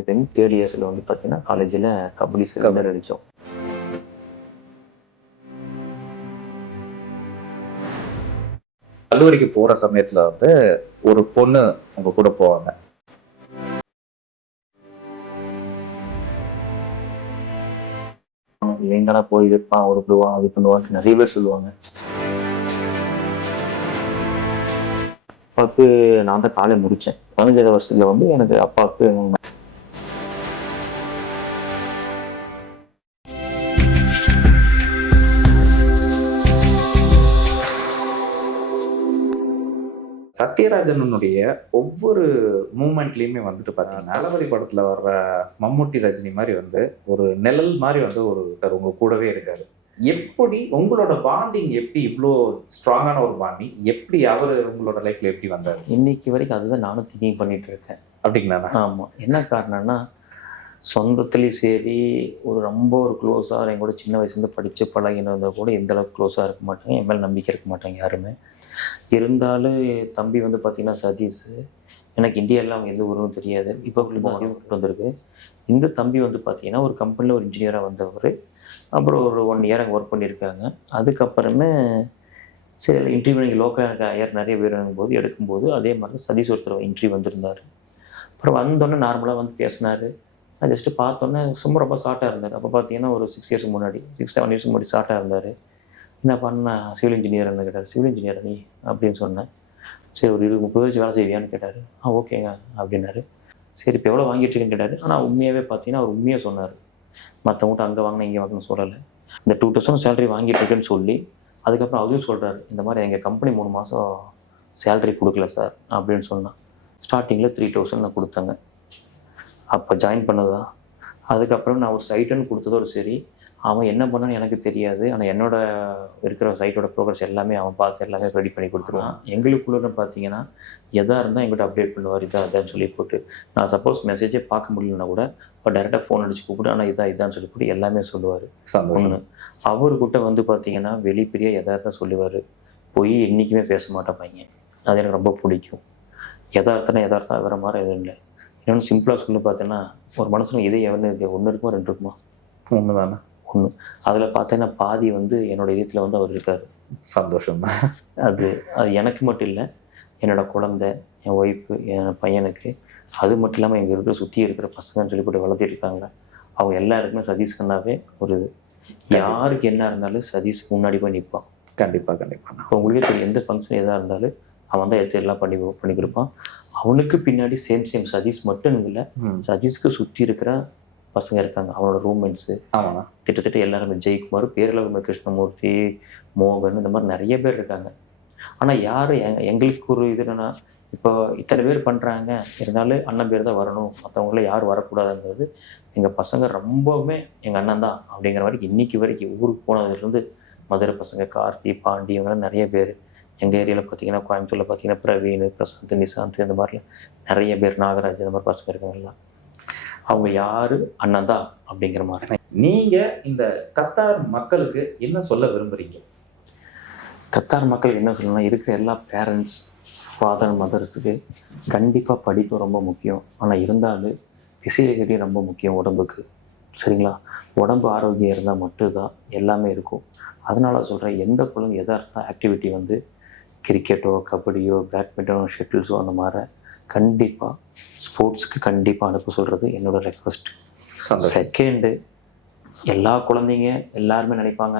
Time third இயர்ஸில் வந்து பார்த்தீங்கன்னா காலேஜில் கபடி சிலிண்டர் அடித்தோம் கல்லூரிக்கு போற சமயத்துல வந்து ஒரு பொண்ணு உங்க கூட போவாங்க. எங்கடா போய் இருப்பான் ஒரு பண்ணுவான் அது பண்ணுவான்ட்டு நிறைய பேர் சொல்லுவாங்க. அப்பாவுக்கு நான் தான் காலை முடித்தேன் பதினஞ்சாவது வருஷத்துல வந்து எனக்கு அப்பாவுக்கு சத்யராஜனுடைய ஒவ்வொரு மூமெண்ட்லயுமே வந்துட்டு பாத்தீங்கன்னா தளபதி படத்துல வர்ற மம்முட்டி ரஜினி மாதிரி வந்து ஒரு நிழல் மாதிரி வந்து ஒருத்தர் உங்க கூடவே இருக்காரு. எப்படி உங்களோட பாண்டிங் எப்படி இவ்வளோ ஸ்ட்ராங்கான ஒரு பாண்டிங் எப்படி அவர் உங்களோட லைஃப்ல எப்படி வந்தாரு? இன்னைக்கு வரைக்கும் அதுதான் நானும் திங்கிங் பண்ணிட்டு இருக்கேன். அப்படிங்களா ஆமாம் என்ன காரணம்னா சொந்தத்துலேயும் சரி ஒரு ரொம்ப ஒரு க்ளோஸாக என் கூட சின்ன வயசுலேருந்து படித்து பழகினவங்க கூட எந்த அளவுக்கு க்ளோஸாக இருக்க மாட்டாங்க என் மேலே நம்பிக்கை இருக்க மாட்டாங்க யாருமே. இருந்தாலும் தம்பி வந்து பார்த்தீங்கன்னா சதீஷ். எனக்கு இந்தியாவில் அவங்க எந்த ஊரும் தெரியாது. இப்போ அதிகம் வந்திருக்கு. இந்த தம்பி வந்து பார்த்தீங்கன்னா ஒரு கம்பெனியில் ஒரு இன்ஜினியராக வந்தவர். அப்புறம் ஒரு ஒன் இயர் அங்கே ஒர்க் பண்ணியிருக்காங்க அதுக்கப்புறமே சரி இன்டர்வியூ நீங்கள் லோக்கல் ஐயர் நிறைய பேர் போது எடுக்கும்போது அதே மாதிரி சதீஷ் ஒருத்தர் இன்டர்வியூ வந்திருந்தார். அப்புறம் வந்தோடனே நார்மலாக வந்து பேசினார். நான் ஜஸ்ட்டு பார்த்தோன்னே சும்மா ரொம்ப ஷார்ட்டாக இருந்தார். அப்போ பார்த்தீங்கன்னா ஒரு சிக்ஸ் இயர்ஸ் முன்னாடி சிக்ஸ் செவன் இயர்ஸ் முன்னாடி ஷார்ட்டாக இருந்தார். என்ன பண்ண சிவில் இன்ஜினியர் என்ன கேட்டார் சிவில் இன்ஜினியர் நீ? அப்படின்னு சொன்னேன். சரி ஒரு இருபது முப்பது வச்சு வேலை செய்வியான்னு கேட்டார். ஆ ஓகேங்க அப்படின்னாரு. சரி இப்போ எவ்வளோ வாங்கிட்டுருக்கேன்னு கேட்டார். ஆனால் உண்மையாகவே பார்த்தீங்கன்னா அவர் உண்மையாக சொன்னார். மற்றவங்கள்ட்ட அங்கே வாங்கின இங்கே வாங்கினு சொல்லலை. இந்த டூ தௌசண்ட் சேலரி வாங்கிட்டுருக்குன்னு சொல்லி அதுக்கப்புறம் அவரும் சொல்கிறாரு இந்த மாதிரி எங்கள் கம்பெனி மூணு மாதம் சேலரி கொடுக்கல சார் அப்படின்னு சொன்னான். ஸ்டார்டிங்கில் த்ரீ தௌசண்ட் நான் கொடுத்தேங்க. அப்போ ஜாயின் பண்ணதா? அதுக்கப்புறம் நான் ஒரு சைட்டுன்னு கொடுத்ததோடு சரி அவன் என்ன பண்ணான்னு எனக்கு தெரியாது. ஆனால் என்னோட இருக்கிற சைட்டோட ப்ரோக்ரஸ் எல்லாமே அவன் பார்த்து எல்லாமே ரெடி பண்ணி கொடுத்துருவான். எங்களுக்குள்ள பார்த்தீங்கன்னா எதாக இருந்தால் எங்கிட்ட அப்டேட் பண்ணுவார். இதான் அதான்னு சொல்லி போட்டு. நான் சப்போஸ் மெசேஜே பார்க்க முடியலன்னா கூட இப்போ டேரெக்டாக ஃபோன் அடிச்சு கூப்பிட்டு ஆனால் இதான் இதான்னு சொல்லி போட்டு எல்லாமே சொல்லுவார். ஒன்று அவர்கிட்ட வந்து பார்த்தீங்கன்னா வெளிப்பெரிய யதார்த்தம் சொல்லுவார். பொய் என்றைக்குமே பேச மாட்டேன் பையன். அது எனக்கு ரொம்ப பிடிக்கும். யதார்த்தம்னா யதார்த்தம் வேற மாதிரி எதுவும் இல்லை. இன்னொன்று சிம்பிளாக சொல்லி பார்த்தீங்கன்னா ஒரு மனுஷனுக்கு இதே எவனு இருக்கு ஒன்று இருக்குமா ரெண்டு இருக்குமா? ஒண்ணுதானே. ஒன்று அதில் பார்த்தீங்கன்னா பாதி வந்து என்னோட இதயத்தில் வந்து அவர் இருக்கார். சந்தோஷம். அது அது எனக்கு மட்டும் இல்லை என்னோட குழந்தை என் ஒய்ஃபு என் பையனுக்கு. அது மட்டும் இல்லாமல் எங்கள் இருக்கிற சுற்றி இருக்கிற பசங்கன்னு சொல்லி போட்டு வளர்த்திட்டு இருக்காங்க அவங்க எல்லாருக்குமே சதீஷ் கண்ணாவே ஒரு இது. யாருக்கு என்ன இருந்தாலும் சதீஷ் முன்னாடி போய் நிற்பான் கண்டிப்பா கண்டிப்பா. இப்போ உங்களுக்கே தெரியும் எந்த ஃபங்க்ஷன் எதாக இருந்தாலும் அவன் தான் எடுத்து எல்லாம் பண்ணி பண்ணி கொடுப்பான் அவனுக்கு பின்னாடி சேம் சேம் சதீஷ் மட்டும் இல்லை சதீஷ்க்கு சுற்றி இருக்கிற பசங்க இருக்காங்க அவனோட ரூம்மேட்ஸு ஆமாண்ணா கிட்டத்தட்ட எல்லாருமே ஜெயக்குமார் பேரளவு கிருஷ்ணமூர்த்தி மோகன் இந்த மாதிரி நிறைய பேர் இருக்காங்க. ஆனால் யார் எங்களுக்கு ஒரு இது என்னன்னா இப்போ இத்தனை பேர் பண்ணுறாங்க இருந்தாலும் அண்ணன் பேர் தான் வரணும் மற்றவங்கள யாரும் வரக்கூடாதுங்கிறது எங்கள் பசங்க ரொம்பவுமே எங்கள் அண்ணன் தான் அப்படிங்கிற மாதிரி இன்னைக்கு வரைக்கும் ஊருக்கு போனதுலேருந்து மதுரை பசங்க கார்த்தி பாண்டி இவங்கெல்லாம் நிறைய பேர். எங்கள் ஏரியாவில் பார்த்தீங்கன்னா கோயம்புத்தூரில் பார்த்தீங்கன்னா பிரவீன் பிரசாந்த் நிசாந்த் இந்த மாதிரி நிறைய பேர் நாகராஜ் இந்த மாதிரி பசங்க இருக்காங்க எல்லாம் அவங்க யார்? அண்ணன் தான் அப்படிங்கிற மாதிரி. நீங்க இந்த கத்தார் மக்களுக்கு என்ன சொல்ல விரும்புறீங்க? கத்தார் மக்கள் என்ன சொல்லணும்னா இருக்கிற எல்லா பேரண்ட்ஸ் ஃபாதர் மதர்ஸுக்கு கண்டிப்பாக படிப்பு ரொம்ப முக்கியம். ஆனால் இருந்தாலும் திசையகடி ரொம்ப முக்கியம் உடம்புக்கு. சரிங்களா? உடம்பு ஆரோக்கியம் இருந்தால் மட்டும்தான் எல்லாமே இருக்கும். அதனால் சொல்கிறேன் எந்த குழந்தை எதாக இருந்தால் ஆக்டிவிட்டி வந்து கிரிக்கெட்டோ கபடியோ பேட்மிண்டனோ ஷட்டில்ஸோ அந்த மாதிரி கண்டிப்பாக ஸ்போர்ட்ஸுக்கு கண்டிப்பாக அனுப்ப சொல்கிறது என்னோட ரெக்வஸ்ட் செகண்டு எல்லா குழந்தைங்க எல்லாருமே நினைப்பாங்க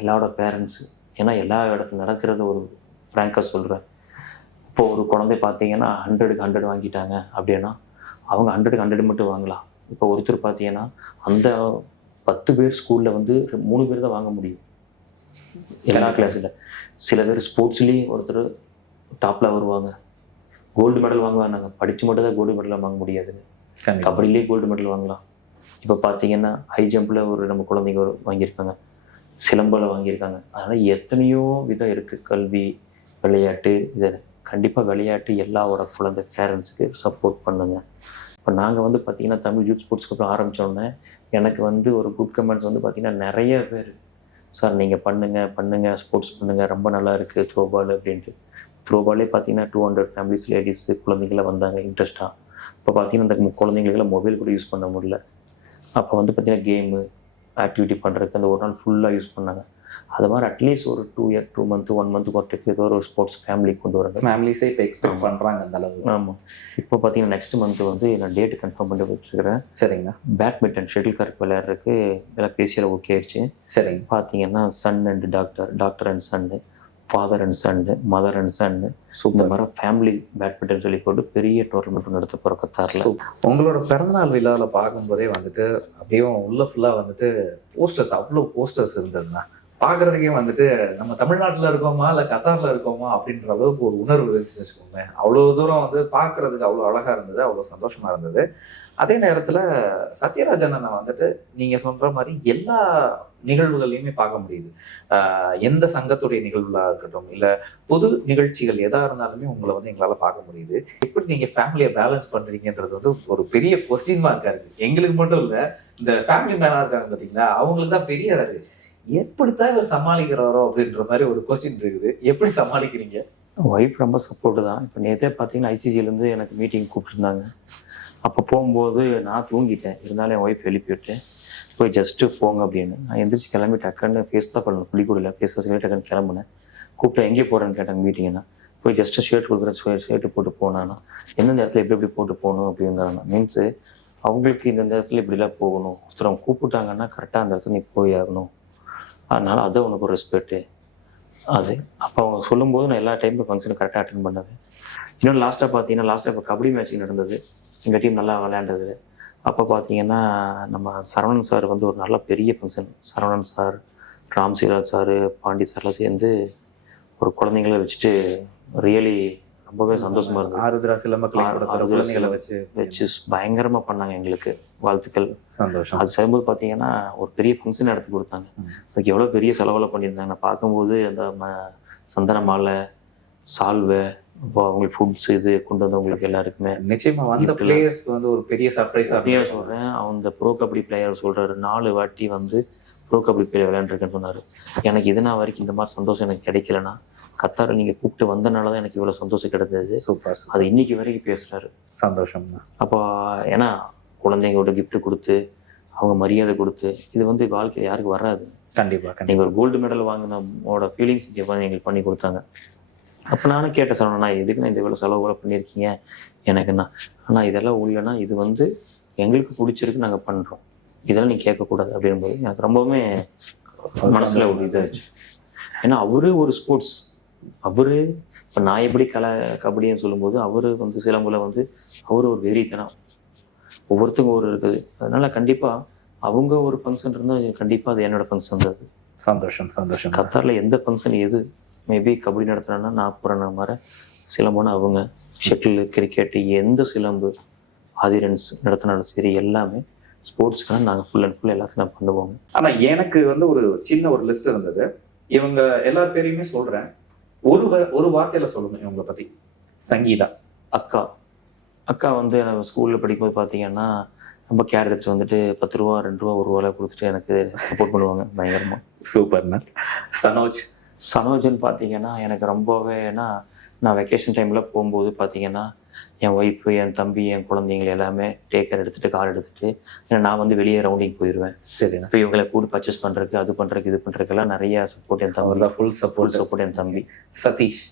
எல்லாரோட பேரண்ட்ஸு ஏன்னா எல்லா இடத்துல நடக்கிறது ஒரு ஃப்ராங்காக சொல்கிறேன் இப்போ ஒரு குழந்தை பார்த்தீங்கன்னா ஹண்ட்ரடுக்கு ஹண்ட்ரட் வாங்கிட்டாங்க அப்படின்னா அவங்க ஹண்ட்ரடுக்கு ஹண்ட்ரட் மட்டும் வாங்கலாம். இப்போ ஒருத்தர் பார்த்தீங்கன்னா அந்த பத்து பேர் ஸ்கூலில் வந்து மூணு பேர் தான் வாங்க முடியும். எல்லா கிளாஸில் சில பேர் ஸ்போர்ட்ஸ்லேயே ஒருத்தர் டாப்பில் வருவாங்க. கோல்டு மெடல் வாங்குவாங்க நாங்கள் படித்து மட்டும் தான் கோல்டு மெடல் வாங்க கண்டிப்பா. கபடியிலே கோல்டு மெடல் வாங்கலாம். இப்போ பார்த்தீங்கன்னா ஹை ஜம்பில் ஒரு நம்ம குழந்தைங்க ஒரு வாங்கியிருக்காங்க. சிலம்பில் வாங்கியிருக்காங்க. அதனால் எத்தனையோ விதம் இருக்குது கல்வி விளையாட்டு இது கண்டிப்பாக விளையாட்டு எல்லாரோட குழந்தை பேரண்ட்ஸுக்கு சப்போர்ட் பண்ணுங்க. இப்போ நாங்கள் வந்து பார்த்தீங்கன்னா தமிழ் யூத் ஸ்போர்ட்ஸ்க்கு அப்புறம் ஆரம்பித்தோடனே எனக்கு வந்து ஒரு குட் கமெண்ட்ஸ் வந்து பார்த்தீங்கன்னா நிறைய பேர் சார் நீங்கள் பண்ணுங்கள் பண்ணுங்கள் ஸ்போர்ட்ஸ் பண்ணுங்கள் ரொம்ப நல்லா இருக்குது த்ரோபால் அப்படின்ட்டு. த்ரோபாலே பார்த்தீங்கன்னா டூ ஹண்ட்ரட் ஃபேமிலிஸ் லேடிஸு குழந்தைங்களாம் வந்தாங்க இன்ட்ரெஸ்ட்டாக இப்போ பார்த்தீங்கன்னா இந்த குழந்தைங்களுக்குலாம் மொபைல் கூட யூஸ் பண்ண முடியல. அப்போ வந்து பார்த்தீங்கன்னா கேமு ஆக்டிவிட்டி பண்ணுறதுக்கு அந்த ஒரு நாள் ஃபுல்லாக யூஸ் பண்ணாங்க. அது மாதிரி அட்லீஸ்ட் ஒரு two year two month one month ஒரு ட்ரிப் ஏதோ ஒரு ஸ்போர்ட்ஸ் ஃபேமிலிக்கு கொண்டு வரணும் ஃபேமிலிஸே இப்போ எக்ஸ்பெக்ட் பண்றாங்க அந்த அளவு ஆமாம் இப்போ பார்த்தீங்கன்னா நெக்ஸ்ட் மந்த் வந்து நான் டேட் கன்ஃபார்ம் பண்ணி வச்சுருக்கிறேன். சரிங்க. பேட்மிண்டன் ஷட்டில் கார்க் விளையாடுறதுக்கு எல்லாம் பேசியில் ஓகே ஆயிடுச்சு. சரிங்க. பார்த்தீங்கன்னா son and doctor doctor and son father and சன்னு மதர் அண்ட் சன்னு ஸோ இந்த மாதிரி ஃபேமிலி பேட்மிண்டன் சொல்லி போட்டு பெரிய டோர்னமெண்ட் நடத்த போகிற கத்தாரில். உங்களோட பிறந்தநாள் விழாவில் பார்க்கும்போதே வந்துட்டு அப்படியே உள்ள ஃபுல்லாக வந்துட்டு போஸ்டர்ஸ் அவ்வளோ போஸ்டர்ஸ் இருந்ததுண்ணா. பார்க்குறதுக்கே வந்துட்டு நம்ம தமிழ்நாட்டில் இருக்கோமா இல்லை கத்தாரில் இருக்கோமா அப்படின்ற அளவுக்கு ஒரு உணர்வு இருந்துச்சு வச்சுக்கோங்களேன். அவ்வளோ தூரம் வந்து பார்க்கறதுக்கு அவ்வளோ அழகாக இருந்தது அவ்வளோ சந்தோஷமாக இருந்தது. அதே நேரத்தில் சத்யராஜன் அண்ணன் வந்துட்டு நீங்கள் சொல்கிற மாதிரி எல்லா நிகழ்வுகளையுமே பார்க்க முடியுது. எந்த சங்கத்துடைய நிகழ்வுகளாக இருக்கட்டும் இல்லை பொது நிகழ்ச்சிகள் எதாக இருந்தாலுமே உங்களை வந்து எங்களால் பார்க்க முடியுது. எப்படி நீங்கள் ஃபேமிலியை பேலன்ஸ் பண்ணுறீங்கன்றது வந்து ஒரு பெரிய கொஸ்டின் மார்க்காக இருக்குது எங்களுக்கு மட்டும் இல்லை இந்த ஃபேமிலி மேனாக இருக்காங்க பார்த்தீங்களா அவங்களுக்கு தான் பெரிய இருக்குது எப்படித்தான் இவர் சமாளிக்கிறாரோ அப்படின்ற மாதிரி ஒரு கொஸ்டின் இருக்குது. எப்படி சமாளிக்கிறீங்க? ஒய்ஃப் ரொம்ப சப்போர்ட்டு தான். இப்போ நேற்றே பார்த்தீங்கன்னா ஐசிசிலேருந்து எனக்கு மீட்டிங் கூப்பிட்டுருந்தாங்க. அப்போ போகும்போது நான் தூங்கிட்டேன். இருந்தாலும் என் ஒய்ஃப் எழுப்பி விட்டேன் போய் ஜஸ்ட்டு போங்க அப்படின்னு. நான் எந்திரிச்சு கிளம்பி டக்குன்னு ஃபேஸ் தான் பண்ணணும் புளிக்கூடல ஃபேஸ் வாஷ் டக்குன்னு கிளம்புனேன். கூப்பிட்டு எங்கே போகிறேன்னு கேட்டாங்க மீட்டிங்னா போய் ஜஸ்ட்டு ஷர்ட் கொடுக்குற ஷர்ட்டு போட்டு போனானா? எந்தெந்த இடத்துல எப்படி எப்படி போட்டு போகணும்? அப்படிங்கிறானா மீன்ஸு அவங்களுக்கு இந்தந்த இடத்துல இப்படிலாம் போகணும். ஒருத்தரம் கூப்பிட்டாங்கன்னா கரெக்டாக அந்த இடத்துல நீ போய் ஆகணும் அதனால் அது உனக்கு ஒரு ரெஸ்பெக்ட்டு அது. அப்போ அவங்க சொல்லும்போது நான் எல்லா டைமும் ஃபங்க்ஷனும் கரெக்டாக அட்டன் பண்ணது இன்னொன்று லாஸ்ட்டாக பார்த்தீங்கன்னா லாஸ்ட்டாக இப்போ கபடி மேட்ச் நடந்தது. எங்கள் டீம் நல்லா விளையாண்டது. அப்போ பார்த்தீங்கன்னா நம்ம சரவணன் சார் வந்து ஒரு நல்ல பெரிய function Saravanan sir Ramsheela sir Pandi சார்லாம் சேர்ந்து ஒரு குழந்தைங்கள வச்சுட்டு ரியலி ரொம்பவே சந்தோஷமா இருந்தது. ஆருத்ரா சிலம்பக்கலை சிலம்ப- வச்சு. வச்சு பயங்கரமாக பண்ணாங்க எங்களுக்கு வாழ்த்துக்கள். சந்தோஷம். அது செய்யும்போது பார்த்தீங்கன்னா ஒரு பெரிய ஃபங்க்ஷன் எடுத்து கொடுத்தாங்க. அதுக்கு எவ்வளோ பெரிய செலவெல்லாம் பண்ணியிருந்தாங்க. நான் பார்க்கும்போது அந்த சந்தன மாலை சால்வை இப்போ அவங்களுக்கு ஃபுட்ஸ் இது கொண்டு வந்தவங்களுக்கு எல்லாருக்குமே. நிச்சயமா வந்த பிளேயர்ஸ்க்கு வந்து ஒரு பெரிய சர்ப்ரைஸ் அப்படியே சொல்கிறேன் அந்த ப்ரோ கபடி பிளேயர் சொல்கிறாரு நாலு வாட்டி வந்து ப்ரோ கபடி பிளேயர் விளையாண்டுருக்கேன்னு சொன்னார். எனக்கு இது நாள் வரைக்கும் இந்த மாதிரி சந்தோஷம் எனக்கு கிடைக்கலனா கத்தாரில் நீங்கள் கூப்பிட்டு வந்தனால தான் எனக்கு இவ்வளோ சந்தோஷம் கிடைத்தது. சூப்பர் அது இன்னைக்கு வரைக்கும் பேசுகிறாரு சந்தோஷம் அப்போ ஏன்னா குழந்தைங்களோட gift கொடுத்து அவங்க மரியாதை கொடுத்து இது வந்து வாழ்க்கையில் யாருக்கு வராது. கண்டிப்பா கண்டிப்பா. நீங்கள் ஒரு கோல்டு மெடல் வாங்கினோட ஃபீலிங்ஸ் எங்களுக்கு பண்ணி கொடுத்தாங்க. அப்போ நானும் கேட்ட சொன்னேண்ணா எதுக்கு நான் இந்த இவ்வளோ செலவு கூட பண்ணியிருக்கீங்க? எனக்குண்ணா ஆனால் இதெல்லாம் உள்ளனா இது வந்து எங்களுக்கு பிடிச்சிருக்கு நாங்கள் பண்ணுறோம் இதெல்லாம் நீ கேட்கக்கூடாது அப்படின்போது எனக்கு ரொம்பவுமே மனசில் ஒரு இதாச்சு ஏன்னா அவரு ஒரு ஸ்போர்ட்ஸ் அவரு இப்போ நான் எப்படி கலை கபடின்னு சொல்லும்போது அவர் வந்து சிலம்புல வந்து அவர் ஒரு வெறித்தனம். ஒவ்வொருத்தங்க ஒரு இருக்குது. அதனால கண்டிப்பாக அவங்க ஒரு ஃபங்க்ஷன் இருந்தால் கண்டிப்பாக அது என்னோட ஃபங்க்ஷன் தான் அது. சந்தோஷம் சந்தோஷம். கத்தாரில் எந்த ஃபங்க்ஷன் எது? மேபி கபடி நடத்துகிறேன்னா நான் அப்புறம் மாதிரி சிலம்புனா அவங்க ஷட்டில் கிரிக்கெட் எந்த சிலம்பு ஆதிரன்ஸ் நடத்தினாலும் சரி எல்லாமே ஸ்போர்ட்ஸ்க்கான நாங்கள் ஃபுல் அண்ட் ஃபுல் எல்லாத்தையும் நான் பண்ணுவோங்க ஆனா எனக்கு வந்து ஒரு சின்ன ஒரு லிஸ்ட் இருந்தது. இவங்க எல்லார் பேரையுமே சொல்றேன். ஒரு ஒரு வார்த்தையில சொல்லணும் இவங்களை பத்தி. சங்கீதா. அக்கா. அக்கா வந்து நம்ம ஸ்கூலில் படிக்கும்போது பார்த்தீங்கன்னா ரொம்ப கேர் எடுத்துட்டு வந்துட்டு பத்து ரூபா ரெண்டு ரூபா ஒரு ரூபாய் கொடுத்துட்டு எனக்கு சப்போர்ட் பண்ணுவாங்க பயங்கரமாக சூப்பர்ண்ணா சனோஜ். சனோஜன் பார்த்தீங்கன்னா எனக்கு ரொம்பவே ஏன்னா நான் வெக்கேஷன் டைமில் போகும்போது பார்த்தீங்கன்னா என் ஒய்ஃபு என் தம்பி என் குழந்தைங்க எல்லாமே டேக்கர் எடுத்துகிட்டு கார் எடுத்துகிட்டு ஏன்னா நான் வந்து வெளியே ரவுண்டிங் போயிடுவேன் சரிண்ணா. இப்போ இவங்களை கூட பர்ச்சேஸ் பண்ணுறதுக்கு அது பண்ணுறதுக்கு இது பண்ணுறதுக்கெல்லாம் நிறைய சப்போர்ட் என் தம்பி. ஃபுல் சப்போர்ட் சப்போர்ட் என் தம்பி. சதீஷ்.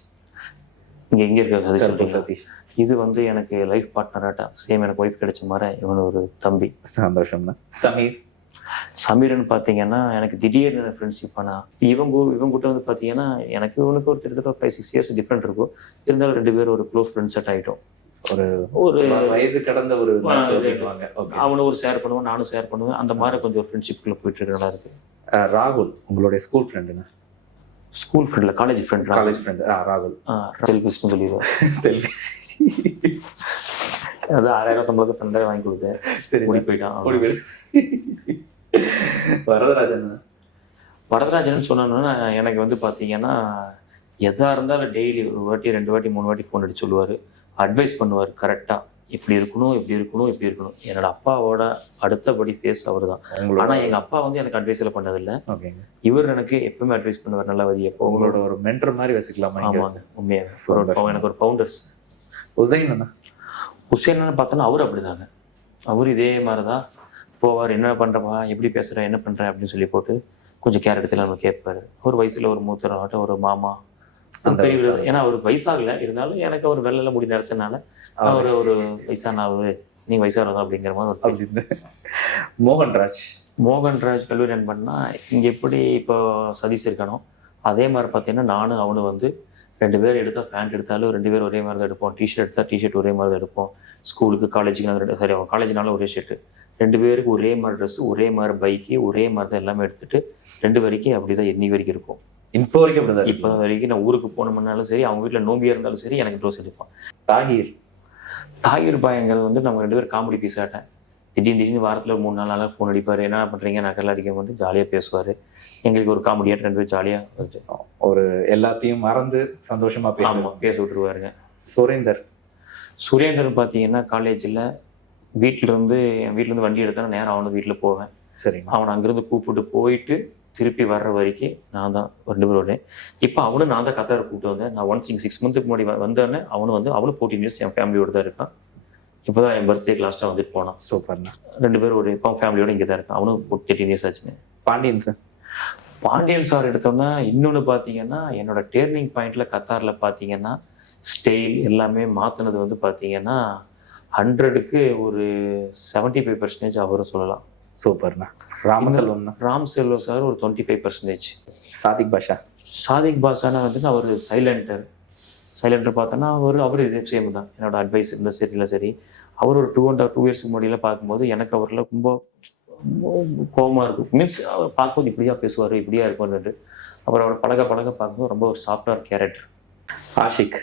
இங்கே எங்கே இருக்க சொல்றீங்களா? சதீஷ். இது வந்து எனக்கு லைஃப் பார்ட்னராட்டா சேம் எனக்கு ஒய்ஃப் கிடைச்ச மாதிரி இவன் ஒரு தம்பி. சந்தோஷம்ண்ணா. சமீர். சமீரன் பார்த்தீங்கன்னா எனக்கு திடீர்னு ஃப்ரெண்ட்ஷிப் ஆனால் இவங்க இவங்க கிட்ட வந்து பார்த்தீங்கன்னா எனக்கு இவனுக்கு ஒரு கிட்டத்தட்ட ஃபைவ் சிக்ஸ் இயர்ஸ் டிஃப்ரெண்ட் இருக்கும். இருந்தாலும் ரெண்டு பேரும் ஒரு க்ளோஸ் ஃப்ரெண்ட் செட் ஆகிட்டோம் ஒரு ஒரு வயது கடந்த ஒரு. அவனும் ஒரு ஷேர் பண்ணுவேன் நானும் ஷேர் பண்ணுவேன். அந்த மாதிரி கொஞ்சம் ஒரு ஃப்ரெண்ட்ஷிப்குள்ள போயிட்டு இருக்கு. நல்லா இருக்கு ராகுல் உங்களுடைய ஸ்கூல் ஃப்ரெண்டுண்ணா ஸ்கூல் ஃப்ரெண்டில் காலேஜ் ஃப்ரெண்ட் காலேஜ் ஃப்ரெண்ட் ராகுல். செல்ஃபிஸ்னு சொல்லிடுவேன் செல்ஃபி அது ஆறாயிரம் சம்பளத்துக்கு ரெண்டாயிரம் வாங்கி கொடுத்தேன். சரி ஓடி போயிட்டான். ஓடி. வரதராஜன் வரதராஜன் சொன்னோன்னா எனக்கு வந்து பார்த்தீங்கன்னா எதாக இருந்தாலும் டெய்லி ஒரு வாட்டி ரெண்டு வாட்டி மூணு வாட்டி ஃபோன் அடிச்சு சொல்லுவார். அட்வைஸ் பண்ணுவார் கரெக்டாக இப்படி இருக்கணும் இப்படி இருக்கணும் இப்படி இருக்கணும். என்னோட அப்பாவோட அடுத்தபடி ஃபேஸ் அவர் தான் ஆனால் எங்கள் அப்பா வந்து எனக்கு அட்வைஸில் பண்ணதில்லை. ஓகேங்க இவர் எனக்கு எப்பவுமே அட்வைஸ் பண்ணுவார் நல்ல எப்போ உங்களோட ஒரு மென்டர் மாதிரி வச்சுக்கலாமா ஆமாங்க உண்மையாக ஒரு. எனக்கு ஒரு ஃபவுண்டர்ஸ் உசைன் அண்ணா. ஹுசேன்னு பார்த்தோன்னா அவர் அப்படிதாங்க. அவர் இதே மாதிரி தான் போவார் என்ன பண்ணுறப்பா எப்படி பேசுகிற என்ன பண்ணுற அப்படின்னு சொல்லி போட்டு கொஞ்சம் கேர் எடுத்துல நம்ம கேட்பாரு. ஒரு வயசில் ஒரு மூத்தராகட்டும் ஒரு மாமா ஏன்னா அவர் வயசாகல. இருந்தாலும் எனக்கு அவர் வெள்ளல முடி நடத்தினால அவர் ஒரு வயசான அவரு நீ வயசானதா அப்படிங்கிற மாதிரி ஒரு அப்படின்னு மோகன்ராஜ். மோகன்ராஜ் கல்லூரி பண்ணால் இங்கே எப்படி இப்போ சதீஷ் இருக்கணும்? அதே மாதிரி பார்த்தீங்கன்னா நானும் அவனும் வந்து ரெண்டு பேர் எடுத்தால் பேண்ட் எடுத்தாலும் ரெண்டு பேர் ஒரே மாதிரி தான் எடுப்போம். டிஷர்ட் எடுத்தால் டிஷர்ட் ஒரே மாதிரி தான் எடுப்போம். ஸ்கூலுக்கு காலேஜுக்கு ரெண்டு சரி அவன் காலேஜ்னால ஒரே ஷர்ட்டு ரெண்டு பேருக்கு ஒரே மாதிரி ட்ரெஸ் ஒரே மாதிரி பைக்கு ஒரே மாதிரி தான் எல்லாமே எடுத்துட்டு ரெண்டு வரைக்கும் அப்படி தான் இன்னி வரைக்கும் இருக்கும். இப்போ வரைக்கும் அப்படிதான் இப்போ வரைக்கும் நான் ஊருக்கு போனோம்னாலும் சரி அவங்க வீட்டில் நோம்பியாக இருந்தாலும் சரி எனக்கு ட்ரெஸ் எடுப்பான் தாகிர். தாகிர் பாயங்கள் வந்து நம்ம ரெண்டு பேரும் காமெடி பீஸ் ஆட்டேன். திடீர்னு திடீர்னு வாரத்தில் மூணு நாள் நாளாக ஃபோன் அடிப்பார். என்ன பண்ணுறீங்க நக்கல் அடிக்க வந்து ஜாலியாக பேசுவார். எங்களுக்கு ஒரு காமெடியாக ரெண்டு பேரும் ஜாலியாக ஒரு எல்லாத்தையும் மறந்து சந்தோஷமா பேசுவோம் பேச விட்டுருவாருங்க. சுரேந்தர். சுரேந்தர் பார்த்தீங்கன்னா காலேஜில் வீட்டிலேருந்து என் வீட்டிலேருந்து வண்டி எடுத்தா நேரம் அவனு வீட்டில் போவேன். சரிங்க அவனை அங்கேருந்து கூப்பிட்டு போயிட்டு திருப்பி வர்ற வரைக்கும் நான் தான் ரெண்டு பேரும் வரேன் இப்போ அவனும் நான் தான் கத்தார் கூப்பிட்டு வந்தேன். நான் ஒன் சிக்ஸ் சிக்ஸ் மந்த்துக்கு முன்னாடி வந்தோடனே அவனும் வந்து அவனும் ஃபோர்டீன் இயர்ஸ் என் ஃபேமிலியோட தான் இருக்கான். இப்போ தான் என் பர்த்டேக்கு லாஸ்ட்டாக வந்துட்டு போனான். சூப்பர்ண்ணா ரெண்டு பேரும் ஒரு இப்போ ஃபேமிலியோட இங்கே தான் இருக்கான். அவனும் தேர்ட்டின் இயர்ஸ் ஆச்சுங்க. பாண்டியன் சார். பாண்டியன் சார் எடுத்தோம்னா இன்னொன்று பார்த்தீங்கன்னா என்னோட டேர்னிங் பாயிண்ட்ல கத்தாரில் பார்த்தீங்கன்னா ஸ்டைல் எல்லாமே மாற்றினது வந்து பார்த்தீங்கன்னா ஹண்ட்ரடுக்கு ஒரு செவன்ட்டி ஃபைவ் பர்சன்டேஜ் அவரும் சொல்லலாம். சூப்பர்ண்ணா. ராமசெல்வம்ண்ணா ராம் செல்வம் சார் ஒரு twenty five percentage Sadiq Basha. Sadiq பாஷானா வந்து அவர் சைலண்டர் சைலண்டர் பார்த்தோன்னா அவர் அவர் இதே சேம் தான். என்னோட அட்வைஸ் இருந்த சரியில்ல சரி. அவர் ஒரு டூ அண்ட் டூ இயர்ஸ்க்கு முன்னாடியில் பார்க்கும்போது எனக்கு அவரில் ரொம்ப கோவமாக இருக்கும் மீன்ஸ் அவர் பார்க்கும்போது இப்படியா பேசுவார் இப்படியா இருப்பார்ன்ட்டு அப்புறம் அவர் பழக பழக பார்க்கும்போது ரொம்ப ஒரு சாஃப்டான கேரக்டர் ஆஷிக்.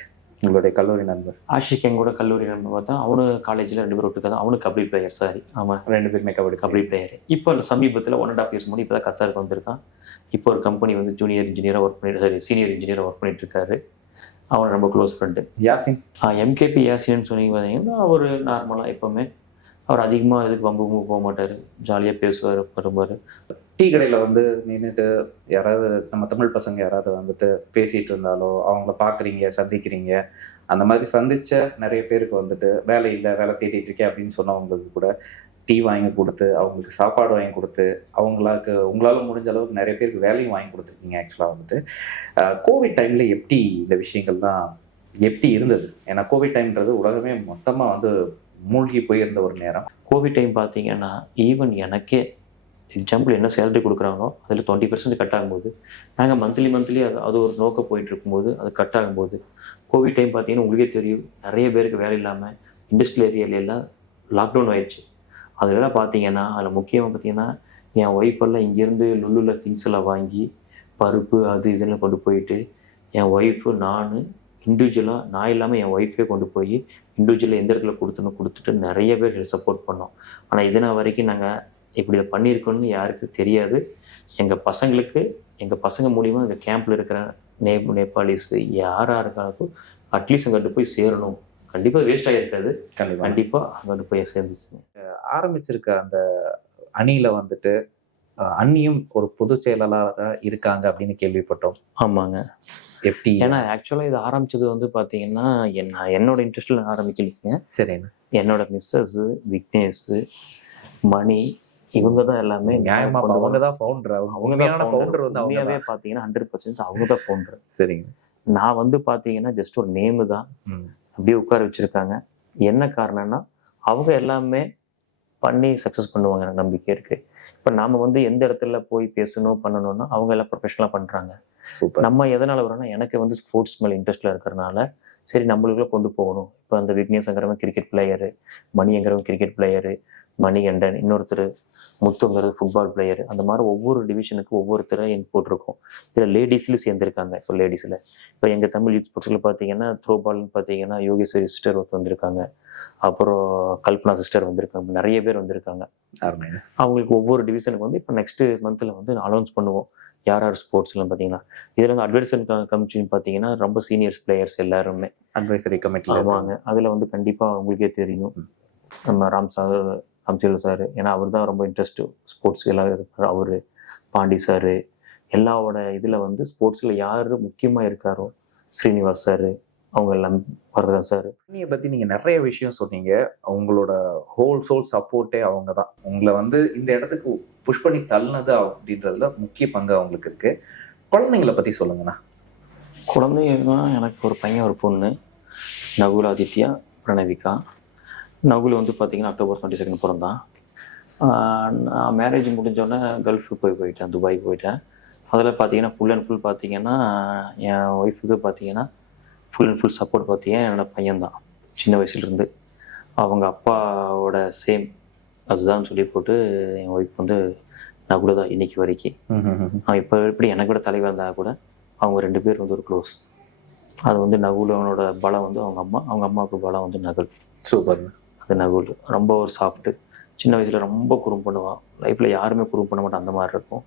உங்களுடைய கல்லூரி நண்பர். ஆஷிக் எங்கூட கல்லூரி நண்பர் பார்த்தா அவனு காலேஜில் ரெண்டு பேரும் ஒட்டுக்கா தான் அவனு கபடி பிளேயர் சாரி ஆமாம் ரெண்டு பேருமே கபடி கபடி பிளேயர் இப்போ சமீபத்தில் ஒன் அண்ட் ஆஃப் இயர்ஸ் முன்னாடி இப்போ தான் கத்தாருக்கு வந்திருக்கான். இப்போ ஒரு கம்பெனி வந்து ஜூனியர் இன்ஜினியராக ஒர்க் பண்ணிட்டு சாரி சீனியர் இன்ஜினியராக ஒர்க் பண்ணிட்டு இருக்காரு. அவன் ரொம்ப க்ளோஸ் ஃப்ரெண்டு யாசின்? எம்கேபி யாசின்னு சொன்னீங்க பார்த்தீங்கன்னா அவர் நார்மலாக எப்போவுமே அவர் அதிகமாக இதுக்கு வம்பு வம்பு போக மாட்டார். ஜாலியாக பேசுவார் வருவார். டீ கடையில் வந்து நின்றுட்டு யாராவது நம்ம தமிழ் பசங்க யாராவது வந்துட்டு பேசிகிட்டு இருந்தாலோ அவங்கள பார்க்குறீங்க சந்திக்கிறீங்க அந்த மாதிரி சந்தித்த நிறைய பேருக்கு வந்துட்டு வேலை இல்லை வேலை தேடிட்டு இருக்கேன் அப்படின்னு சொன்னவங்களுக்கு கூட டீ வாங்கி கொடுத்து அவங்களுக்கு சாப்பாடு வாங்கி கொடுத்து அவங்களுக்கு உங்களால் முடிஞ்ச அளவுக்கு நிறைய பேருக்கு வேலையும் வாங்கி கொடுத்துருக்கீங்க ஆக்சுவலாக வந்துட்டு. கோவிட் டைமில் எப்படி இந்த விஷயங்கள்லாம் எப்படி இருந்தது? ஏன்னா கோவிட் டைம்ன்றது உலகமே மொத்தமாக வந்து மூழ்கி போயிருந்த ஒரு நேரம். கோவிட் டைம் பார்த்தீங்கன்னா ஈவன் எனக்கே எக்ஸாம்பிள் என்ன சேலரி கொடுக்குறாங்களோ அதில் டுவெண்ட்டி பர்சன்ட் கட் ஆகும்போது நாங்கள் மந்த்லி மந்த்லி அது அது ஒரு நோக்கம் போயிட்டு இருக்கும்போது அது கட் ஆகும்போது கோவிட் டைம் பார்த்தீங்கன்னா உங்களுக்கே தெரியும் நிறைய பேருக்கு வேலை இல்லாமல் இண்டஸ்ட்ரியல் ஏரியால எல்லாம் லாக்டவுன் ஆயிடுச்சு அதில் பார்த்தீங்கன்னா அதில் முக்கியமாக பார்த்தீங்கன்னா என் ஒய்ஃப் எல்லாம் இங்கேருந்து லுல்லுல திங்ஸ் எல்லாம் வாங்கி பருப்பு அது இதெல்லாம் கொண்டு போயிட்டு என் ஒய்ஃபு நான் இண்டிவிஜுவலாக நான் இல்லாமல் என் ஒய்ஃபே கொண்டு போய் இண்டிவிஜுவலாக எந்த இடத்துல கொடுத்தணும் கொடுத்துட்டு நிறைய பேர் சப்போர்ட் பண்ணோம். ஆனால் இதன வரைக்கும் நாங்கள் இப்படி இதை பண்ணியிருக்கோம்னு யாருக்கும் தெரியாது. எங்கள் பசங்களுக்கு எங்கள் பசங்க மூலிமா இந்த கேம்பில் இருக்கிற நே நேபாளிஸ் யாராக இருக்காலும் அட்லீஸ்ட் அங்கிட்டு போய் சேரணும். கண்டிப்பாக வேஸ்ட் ஆகிருக்காது கண்டிப்பாக கண்டிப்பாக அங்கிட்டு போய் சேர்ந்துச்சுங்க. ஆரம்பிச்சிருக்க அந்த அணியில வந்துட்டு அண்ணியும் ஒரு பொதுச் செயலாளராக இருக்காங்க அப்படின்னு கேள்விப்பட்டோம். ஆமாங்க. எப்படி ஏன்னா ஆக்சுவலாக இது ஆரம்பிச்சது வந்து பார்த்தீங்கன்னா என் நான் என்னோட இன்ட்ரெஸ்ட்டில் ஆரம்பிக்கலைங்க. சரிண்ணா என்னோட மிஸ்ஸஸ் விக்னேஷ் மணி இவங்க தான் எல்லாமே நியாயமா அவங்க தான் ஃபவுண்டர் அவங்க ஃபவுண்டர் வந்து அவங்க உண்மையாவே தான். பார்த்தீங்கன்னா ஹண்ட்ரட் பர்சன்ட் அவங்க தான் ஃபவுண்டர் சரிங்க. நான் வந்து பார்த்தீங்கன்னா ஜஸ்ட் ஒரு நேமு தான். அப்படியே உட்கார வச்சிருக்காங்க. என்ன காரணம்னா அவங்க எல்லாமே பண்ணி சக்ஸஸ் பண்ணுவாங்க எனக்கு நம்பிக்கை இருக்கு. இப்போ நாம வந்து எந்த இடத்துல போய் பேசணும் பண்ணணும்னா அவங்க எல்லாம் ப்ரொஃபஷனலாக பண்றாங்க. சூப்பர். நம்ம எதனால வரோம்னா எனக்கு வந்து ஸ்போர்ட்ஸ் மேலே இன்ட்ரெஸ்ட்ல இருக்கிறனால சரி நம்மளுக்குள்ள கொண்டு போகணும். இப்போ அந்த விக்னேஷ்ங்கிறவன் கிரிக்கெட் பிளேயரு மணிங்கிறவன் கிரிக்கெட் பிளேயரு மணிகண்டன் இன்னொருத்தர் முத்துங்கிறது ஃபுட்பால் பிளேயர் அந்த மாதிரி ஒவ்வொரு டிவிஷனுக்கு ஒவ்வொருத்தரும் எங்க போட்டிருக்கோம். இதில் லேடிஸ்லையும் சேர்ந்துருக்காங்க. இப்போ லேடிஸில் இப்போ எங்கள் தமிழ் யூத் ஸ்போர்ட்ஸில் பார்த்தீங்கன்னா த்ரோ பால்னு பார்த்தீங்கன்னா யோகேஸ்வரி சிஸ்டர் ஒருத்தர் வந்திருக்காங்க. அப்புறம் கல்பனா சிஸ்டர் வந்திருக்காங்க. நிறைய பேர் வந்திருக்காங்க. அவங்களுக்கு ஒவ்வொரு டிவிஷனுக்கு வந்து இப்போ நெக்ஸ்ட் மந்த்தில் வந்து அனௌன்ஸ் பண்ணுவோம். யார் யார் ஸ்போர்ட்ஸ்லாம் பார்த்தீங்கன்னா இதில் வந்து அட்வைசர் கமிட்டின்னு பார்த்தீங்கன்னா ரொம்ப சீனியர்ஸ் பிளேயர்ஸ் எல்லாருமே. அட்வைசரி கமிட்டில ஆமாங்க. அதில் வந்து கண்டிப்பாக உங்களுக்கே தெரியும். நம்ம ராம் சார் ராம்சேல் சார் ஏன்னா அவர் தான் ரொம்ப இன்ட்ரெஸ்ட் ஸ்போர்ட்ஸ் எல்லாம் இருப்பார். அவர் பாண்டி சார் எல்லாவோட இதில் வந்து ஸ்போர்ட்ஸில் யார் முக்கியமாக இருக்காரோ ஸ்ரீனிவாஸ் சார் அவங்க எல்லாம் வரதுதான் சார் அண்ணியை பத்தி நீங்க நிறைய விஷயம் சொன்னீங்க. உங்களோட ஹோல் சோல் சப்போர்ட்டே அவங்க தான். உங்களை வந்து இந்த இடத்துக்கு புஷ் பண்ணி தள்ளினது அப்படின்றதுல முக்கிய பங்கு அவங்களுக்கு இருக்கு. குழந்தைங்களை பத்தி சொல்லுங்கண்ணா. குழந்தைங்கன்னா எனக்கு ஒரு பையன் ஒரு பொண்ணு. நகுல் ஆதித்யா பிரணவிகா. நகுல் வந்து பார்த்தீங்கன்னா அக்டோபர் டுவெண்ட்டி செகண்ட் பிறந்தான் நான் மேரேஜ் முடிஞ்சோடனே கல்ஃபுக்கு போய் போயிட்டேன் துபாய் போயிட்டேன். அதில் பார்த்தீங்கன்னா ஃபுல் அண்ட் ஃபுல் பார்த்தீங்கன்னா என் ஒய்ஃபுக்கு பார்த்தீங்கன்னா ஃபுல் அண்ட் ஃபுல் சப்போர்ட் பார்த்தீங்கன்னா என்னோட பையன்தான். சின்ன வயசுலேருந்து. அவங்க அப்பாவோட சேம் அதுதான் சொல்லி போட்டு என் ஒய்ஃப் வந்து நகுல தான் இன்னைக்கு வரைக்கும். அவன் இப்போ எப்படி எனக்கு விட தலைவர் இருந்தால் கூட அவங்க ரெண்டு பேர் வந்து ஒரு க்ளோஸ் அது வந்து நகுலவனோட பலம் வந்து அவங்க அம்மா அவங்க அம்மாவுக்கு பலம் வந்து நகுல். சூப்பர் அது நகுல். ரொம்ப ஒரு சாஃப்ட்டு சின்ன வயசில் ரொம்ப குறும் பண்ணுவான். லைஃப்பில் யாருமே குறும் பண்ண மாட்டான். அந்த மாதிரி இருக்கும்.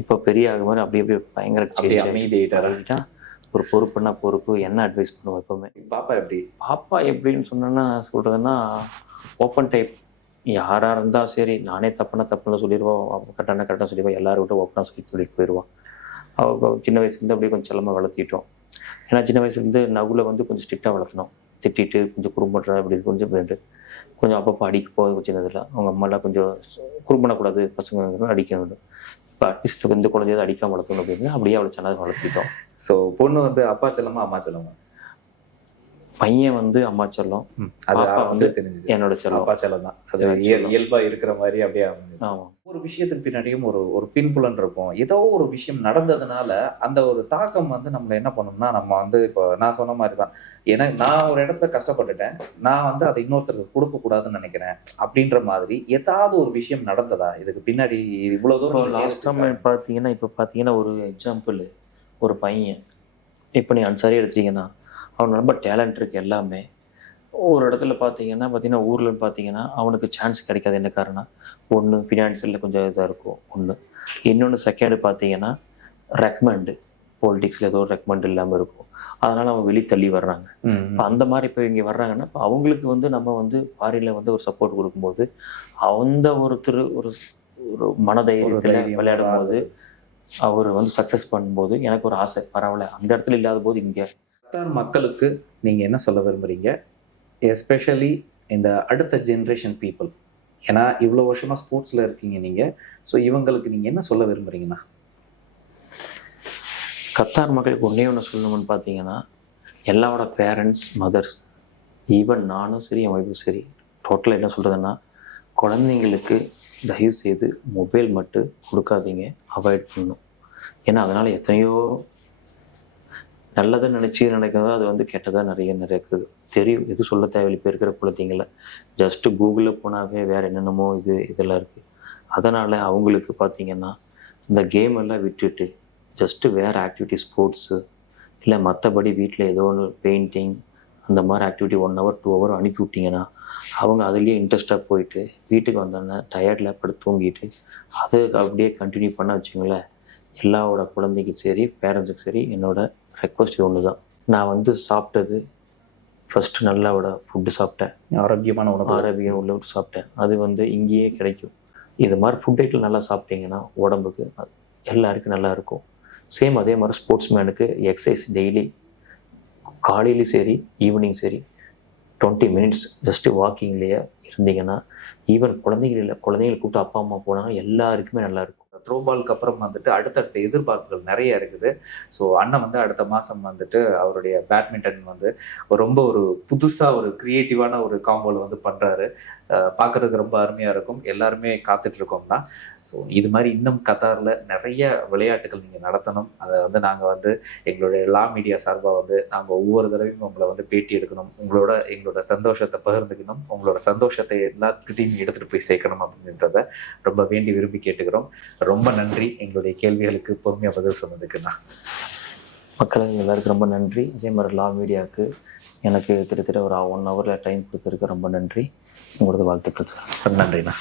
இப்போ பெரிய ஆகும் மாதிரி அப்படி அப்படியே பயங்கர அப்படியே அமைதியாயிட்டாரா பழகிட்டா ஒரு பொறுப்புன்னா பொறுப்பு? என்ன அட்வைஸ் பண்ணுவோம் எப்பவுமே? பாப்பா எப்படி? பாப்பா எப்படின்னு சொன்னேன்னா சொல்கிறதுன்னா ஓப்பன் டைப் யாராக இருந்தால் சரி நானே தப்புனா தப்புன்னு சொல்லிடுவோம் கரெக்டான கரெக்டாக சொல்லிடுவோம் எல்லாருக்கிட்ட ஓப்பனாக சொல்லி சொல்லிட்டு போயிடுவான் அவள் சின்ன வயசுலேருந்து அப்படியே கொஞ்சம் செல்லமாக வளர்த்திட்டோம். ஏன்னா சின்ன வயசுலேருந்து நகுல வந்து கொஞ்சம் ஸ்ட்ரிக்டாக வளர்த்தணும். திட்டிட்டு கொஞ்சம் குறும்புற அப்படி கொஞ்சம் ரெண்டு கொஞ்சம் அப்பப்போ அடிக்க போக சின்னதில் அவங்க அம்மாலாம் கொஞ்சம் குறும்பண்ணக்கூடாது பசங்க அடிக்கணும் இப்போ அட்லீஸ்ட் இந்த குழந்தையாவது அடிக்காமல் வளர்த்தணும் அப்படின்னு அப்படியே அவளை சின்னதாக வளர்த்திட்டோம். ஸோ பொண்ணு வந்து அப்பா செல்லமா அம்மா செல்லமா? பையன் வந்து அம்மா செல்லம் அது வந்து என்னோட செல்லம். அப்பா செல்லம் தான். அது. இயல்பா இருக்கிற மாதிரி அப்படியே. ஆமாம் ஒரு விஷயத்துக்கு பின்னாடியும் ஒரு ஒரு பின்புலன் இருக்கும். ஏதோ ஒரு விஷயம் நடந்ததுனால அந்த ஒரு தாக்கம் வந்து நம்மள என்ன பண்ணணும்னா நம்ம வந்து இப்போ நான் சொன்ன மாதிரி தான் ஏன்னா நான் ஒரு இடத்துல கஷ்டப்பட்டுட்டேன். நான் வந்து அதை இன்னொருத்தருக்கு கொடுக்க கூடாதுன்னு நினைக்கிறேன். அப்படின்ற மாதிரி ஏதாவது ஒரு விஷயம் நடந்ததா? இதுக்கு பின்னாடி இவ்வளவு இப்போ தூரம் லாஸ்ட் டைம் பார்த்தீங்கன்னா இப்போ பார்த்தீங்கன்னா ஒரு எக்ஸாம்பிள் ஒரு பையன். இப்போ நீ அன்சாரி எடுத்தீங்கன்னா அவனுக்கு ரொம்ப டேலண்ட் இருக்கு எல்லாமே. ஒரு இடத்துல பார்த்தீங்கன்னா பார்த்தீங்கன்னா ஊரில் பார்த்தீங்கன்னா அவனுக்கு சான்ஸ் கிடைக்காது. என்ன காரணம் ஒன்று ஃபினான்ஷியலில் கொஞ்சம் இதாக இருக்கும். ஒன்று இன்னொன்று செகண்ட் பார்த்தீங்கன்னா ரெக்கமெண்டு பாலிடிக்ஸில் ஏதோ ஒரு ரெக்கமெண்ட் இல்லாமல் இருக்கும். அதனால் அவன் வெளியே தள்ளி வர்றாங்க. அந்த மாதிரி இப்போ இங்கே வர்றாங்கன்னா அவங்களுக்கு வந்து நம்ம வந்து பாரியில் வந்து ஒரு சப்போர்ட் கொடுக்கும்போது அந்த ஒருத்தர் ஒரு ஒரு மனதைரியத்தில் தைரியம். விளையாடும் போது அவர் வந்து சக்ஸஸ் பண்ணும்போது எனக்கு ஒரு ஆசை. பரவாயில்ல. அந்த இடத்துல இல்லாத போது இங்கே கத்தார் மக்களுக்கு நீங்கள் என்ன சொல்ல விரும்புகிறீங்க எஸ்பெஷலி இந்த அடுத்த ஜென்ரேஷன் பீப்புள் ஏன்னா இவ்வளோ வருஷமாக ஸ்போர்ட்ஸில் இருக்கீங்க நீங்கள் ஸோ இவங்களுக்கு நீங்கள் என்ன சொல்ல விரும்புகிறீங்கண்ணா கத்தார் மக்களுக்கு ஒன்றே ஒன்று சொல்லணும்னு பார்த்தீங்கன்னா எல்லாரோட பேரண்ட்ஸ் மதர்ஸ் ஈவன் நானும் சரி என் ஒய்ஃபும் சரி டோட்டலாக என்ன சொல்கிறதுன்னா குழந்தைங்களுக்கு தயவு செய்து மொபைல் மட்டும் கொடுக்காதீங்க. அவாய்ட் பண்ணணும். ஏன்னா அதனால் எத்தனையோ நல்லதை நினச்சி நினைக்கிறதோ அது வந்து கெட்டதாக நிறைய நடக்குது. தெரியும். எது சொல்ல தேவையில்லை. இப்போ இருக்கிற குழந்தைங்கள ஜஸ்ட்டு கூகுளில் போனாவே வேறு என்னென்னமோ இது இதெல்லாம் இருக்குது அதனால் அவங்களுக்கு பார்த்தீங்கன்னா இந்த கேம் எல்லாம் விட்டுட்டு ஜஸ்ட்டு வேறு ஆக்டிவிட்டி ஸ்போர்ட்ஸு இல்லை மற்றபடி வீட்டில் ஏதோ ஒன்று பெயிண்டிங் அந்த மாதிரி activity one hour two hour அனுப்பி விட்டிங்கன்னா அவங்க அதுலேயே இன்ட்ரெஸ்ட்டாக போயிட்டு வீட்டுக்கு வந்தோடனே டயர்டில் படுத்து தூங்கிட்டு அதை அப்படியே கண்டினியூ பண்ண வச்சுங்களேன். எல்லாவோட குழந்தைக்கும் சரி பேரண்ட்ஸுக்கு சரி என்னோட ரெக்வஸ்ட் ஒன்று தான் நான் வந்து சாப்பிட்டது ஃபஸ்ட்டு நல்லாவோட ஃபுட்டு சாப்பிட்டேன். ஆரோக்கியமான உணவு. ஆரோக்கியம் உள்ள சாப்பிட்டேன். அது வந்து இங்கேயே கிடைக்கும். இது மாதிரி ஃபுட் ஐட்டம் நல்லா சாப்பிட்டீங்கன்னா உடம்புக்கு எல்லாருக்கும் நல்லா இருக்கும். சேம் அதே மாதிரி ஸ்போர்ட்ஸ் மேனுக்கு எக்ஸசைஸ் டெய்லி காலையிலையும் சரி ஈவினிங் சரி டுவெண்ட்டி மினிட்ஸ் ஜஸ்ட்டு வாக்கிங்லேயே இருந்தீங்கன்னா ஈவன் குழந்தைகள் இல்லை குழந்தைகளை கூப்பிட்டு அப்பா அம்மா போனாங்கன்னா எல்லாருக்குமே நல்லா இருக்கும். த்ரோ பாலுக்கு அப்புறம் வந்துட்டு அடுத்தடுத்த எதிர்பார்ப்புகள் நிறைய இருக்குது. ஸோ அண்ணன் வந்து அடுத்த மாதம் வந்துட்டு அவருடைய பேட்மிண்டன் வந்து ரொம்ப ஒரு புதுசாக ஒரு க்ரியேட்டிவான ஒரு காம்போவில் வந்து பண்ணுறாரு பார்க்குறதுக்கு ரொம்ப அருமையாக இருக்கும். எல்லாருமே காத்துட்ருக்கோம் தான் ஸோ இது மாதிரி இன்னும் கத்தாரில் நிறைய விளையாட்டுகள் நீங்கள் நடத்தணும். அதை வந்து நாங்கள் வந்து எங்களுடைய லா மீடியா சார்பாக வந்து நாங்கள் ஒவ்வொரு தடவையும் உங்களை வந்து பேட்டி எடுக்கணும். உங்களோட எங்களோட சந்தோஷத்தை பகிர்ந்துக்கணும். உங்களோட சந்தோஷத்தை எல்லாத்துக்கிட்டையும் எடுத்துகிட்டு போய் சேர்க்கணும் அப்படின்றத ரொம்ப வேண்டி விரும்பி கேட்டுக்கிறோம். ரொம்ப நன்றி. எங்களுடைய கேள்விகளுக்கு பொறுமையாக பதில் சொன்னதுக்குண்ணா மக்கள் எல்லாருக்கும் ரொம்ப நன்றி. அதே மாதிரி லா மீடியாவுக்கு எனக்கு கிட்டத்தட்ட ஒரு ஒன் ஹவரில் டைம் கொடுத்ததுக்கு ரொம்ப நன்றி. உங்களோட வாழ்த்துக்கள் சார். நன்றிண்ணா.